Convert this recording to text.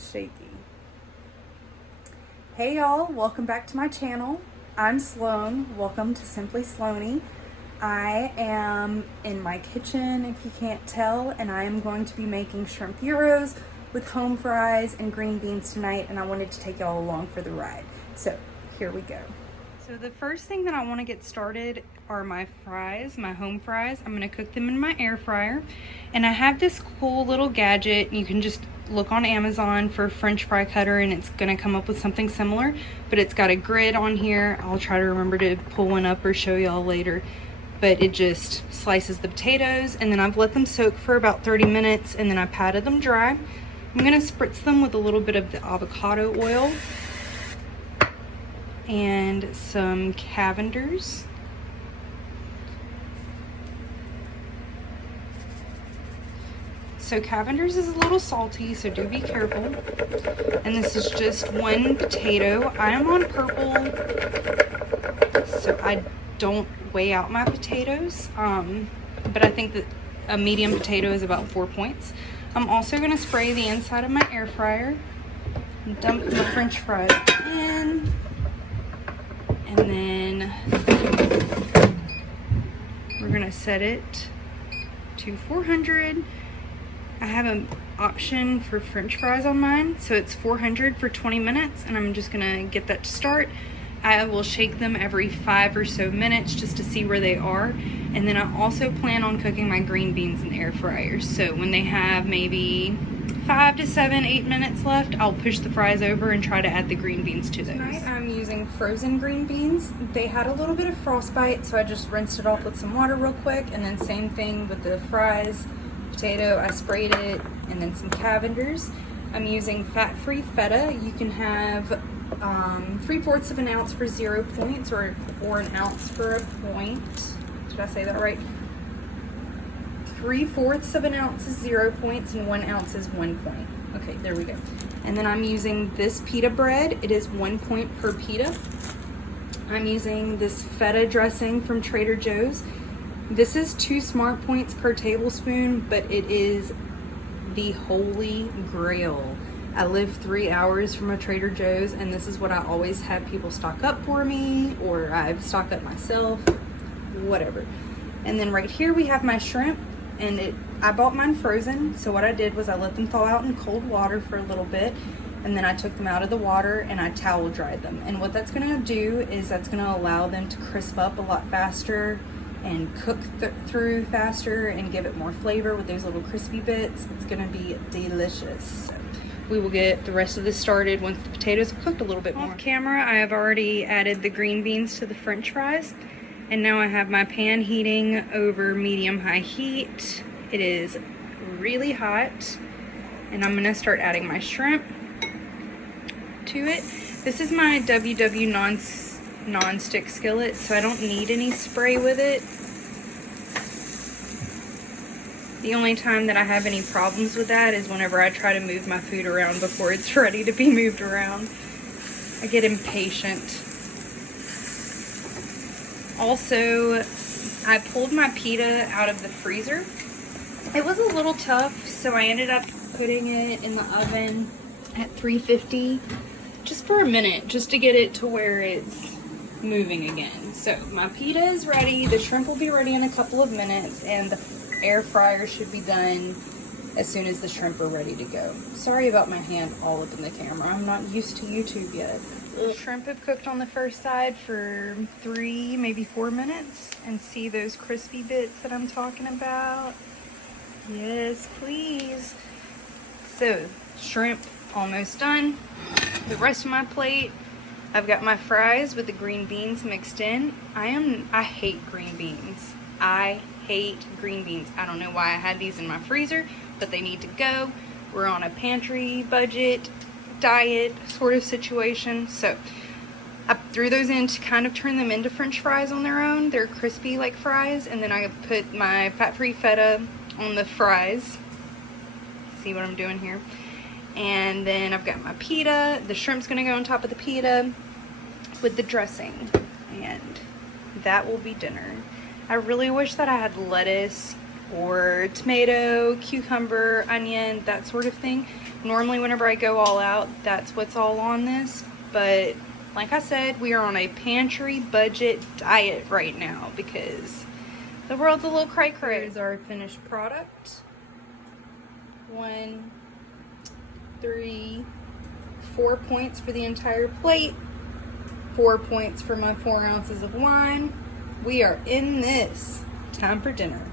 is shaky. Hey y'all, welcome back to my channel. I'm Sloan. Welcome to Simply Sloanie. I am in my kitchen, if you can't tell, and I am going to be making shrimp gyros with home fries and green beans tonight, and I wanted to take y'all along for the ride. So here we go. So the first thing that I want to get started are my fries, my home fries. I'm going to cook them in my air fryer, and I have this cool little gadget. You can just look on Amazon for a French fry cutter and it's going to come up with something similar, but it's got a grid on here. I'll try to remember to pull one up or show y'all later, but it just slices the potatoes, and then I've let them soak for about 30 minutes, and then I patted them dry. I'm going to spritz them with a little bit of the avocado oil and some Cavenders. So Cavenders is a little salty, so do be careful. And this is just one potato. I am on purple, so I don't weigh out my potatoes. But I think that a medium potato is about 4 points. I'm also going to spray the inside of my air fryer and dump my French fries in. And then we're going to set it to 400. I have an option for French fries on mine, so it's 400 for 20 minutes, and I'm just gonna get that to start. I will shake them every 5 or so minutes just to see where they are, and then I also plan on cooking my green beans in the air fryer. So when they have maybe 5 to 7, 8 minutes left, I'll push the fries over and try to add the green beans to those. Tonight I'm using frozen green beans. They had a little bit of frostbite, so I just rinsed it off with some water real quick, and then same thing with the fries. Potato, I sprayed it, and then some Cavenders. I'm using fat-free feta. You can have 3/4 of an ounce for 0 points, or an ounce for a point. Did I say that right? 3/4 of an ounce is 0 points, and 1 ounce is 1 point. Okay, there we go. And then I'm using this pita bread. It is 1 point per pita. I'm using this feta dressing from Trader Joe's. This is 2 smart points per tablespoon, but it is the holy grail. I live 3 hours from a Trader Joe's, and this is what I always have people stock up for me, or I stock up myself, whatever. And then right here we have my shrimp, and I bought mine frozen, so what I did was I let them thaw out in cold water for a little bit, and then I took them out of the water and I towel dried them. And what that's gonna do is that's gonna allow them to crisp up a lot faster and cook through faster and give it more flavor with those little crispy bits. It's gonna be delicious. We will get the rest of this started once the potatoes have cooked a little bit more. Off camera, I have already added the green beans to the French fries, and now I have my pan heating over medium-high heat. It is really hot, and I'm gonna start adding my shrimp to it. This is my WW non-stick skillet, so I don't need any spray with it. The only time that I have any problems with that is whenever I try to move my food around before it's ready to be moved around. I get impatient. Also, I pulled my pita out of the freezer. It was a little tough, so I ended up putting it in the oven at 350 just for a minute, just to get it to where it's moving again. So my pita is ready. The shrimp will be ready in a couple of minutes, and the air fryer should be done as soon as the shrimp are ready to go. Sorry about my hand all up in the camera. I'm not used to YouTube yet. The shrimp have cooked on the first side for 3, maybe 4 minutes, and see those crispy bits that I'm talking about? Yes, please. So shrimp almost done. The rest of my plate, I've got my fries with the green beans mixed in. I hate green beans. I hate green beans. I don't know why I had these in my freezer, but they need to go. We're on a pantry budget, diet sort of situation. So I threw those in to kind of turn them into French fries on their own. They're crispy like fries. And then I put my fat-free feta on the fries. See what I'm doing here? And then I've got my pita. The shrimp's gonna go on top of the pita with the dressing, and that will be dinner. I really wish that I had lettuce or tomato, cucumber, onion, that sort of thing. Normally whenever I go all out, that's what's all on this, but like I said, we are on a pantry budget diet right now because the world's a little cray-cray. Here's our finished product. 1, 3, 4 points for the entire plate, 4 points for my 4 ounces of wine. We are in this. Time for dinner.